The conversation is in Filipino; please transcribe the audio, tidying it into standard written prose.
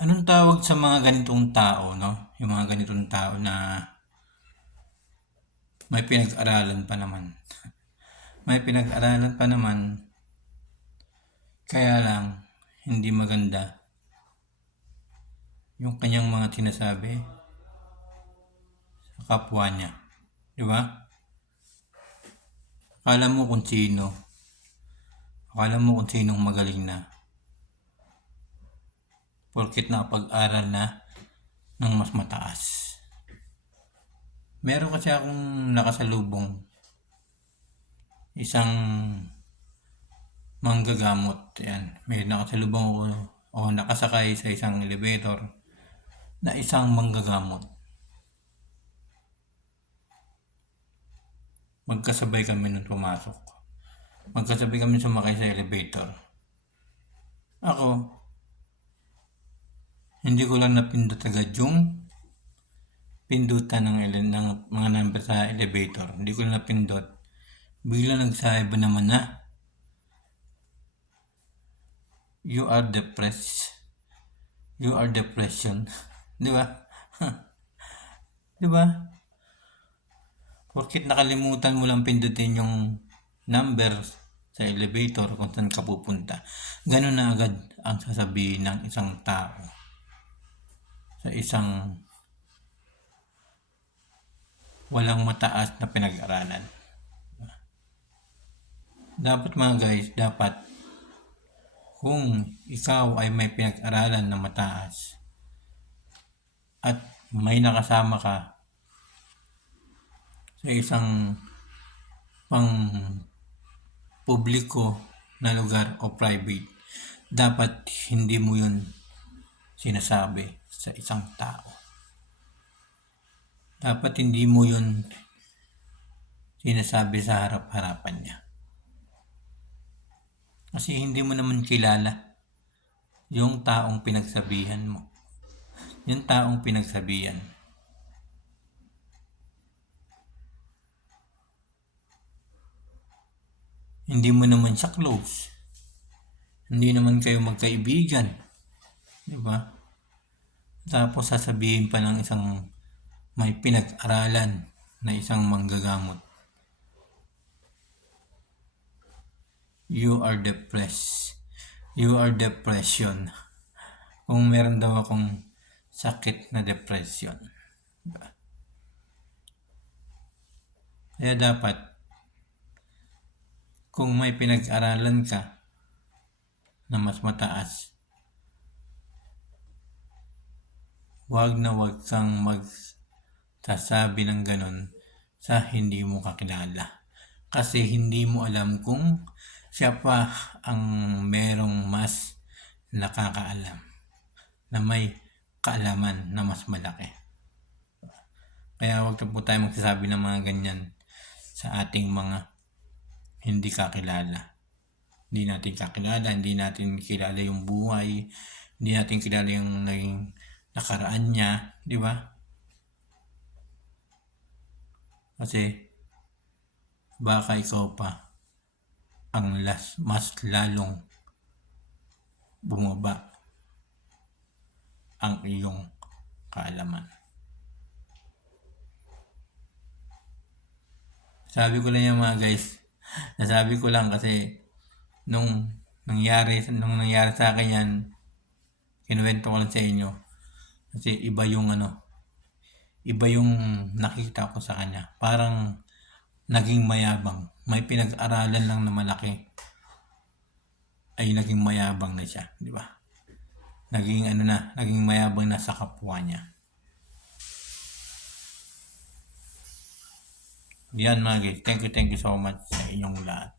Anong tawag sa mga ganitong tao 'no, yung mga ganitong tao na may pinag-aralan pa naman. May pinag-aralan pa naman, kaya lang hindi maganda yung kanyang mga sinasabi sa kapwa niya, 'di ba? Akala mo kung sino, akala mo kung sinong magaling na, porket nakapag-aral na ng mas mataas. Meron kasi akong nakasalubong, isang manggagamot, yan. May nakasalubong ako o nakasakay sa isang elevator na isang manggagamot. Magkasabay kami nung pumasok. Magkasabay kami sumakay sa elevator. Ako, hindi ko lang napindot agad yung pindutan ng mga number sa elevator. Hindi ko lang napindot. Bigla nagsabi ba naman na, "You are depressed. You are depression." Di ba? Di ba? Porkit nakalimutan mo lang pindutin yung number sa elevator kung saan ka pupunta. Ganun na agad ang sasabihin ng isang tao sa isang walang mataas na pinag-aralan. Dapat mga guys, kung ikaw ay may pinag-aralan na mataas at may nakasama ka sa isang pang publiko na lugar o private, dapat hindi mo yun sinasabi sa isang tao. Dapat hindi mo yun sinasabi sa harap-harapan niya. Kasi hindi mo naman kilala yung taong pinagsabihan mo. Yung taong pinagsabihan. Hindi mo naman siya close. Hindi naman kayo magkaibigan. Di ba? Tapos sasabihin pa ng isang may pinag-aralan na isang manggagamot, "You are depressed. You are depression." Kung meron daw akong sakit na depression. Kaya dapat, kung may pinag-aralan ka na mas mataas, wag kang magsasabi ng ganon sa hindi mo kakilala. Kasi hindi mo alam kung siya pa ang merong mas nakakaalam, na may kaalaman na mas malaki. Kaya wag na po tayo magsasabi ng mga ganyan sa ating mga hindi kakilala. Hindi natin kakilala, hindi natin kilala yung buhay, hindi natin kilala yung naging nakaraan niya, di ba? Kasi baka ikaw pa ang mas lalong bumaba ang iyong kaalaman. Sabi ko lang yan mga guys. Nasabi ko lang kasi nung nangyari sa akin yan, kinuwento ko lang sa inyo. Kasi iba yung nakita ko sa kanya. Parang naging mayabang. May pinag-aralan lang na malaki ay naging mayabang na siya, di ba? Naging mayabang na sa kapwa niya. Yan mga guys. Thank you so much sa inyong lahat.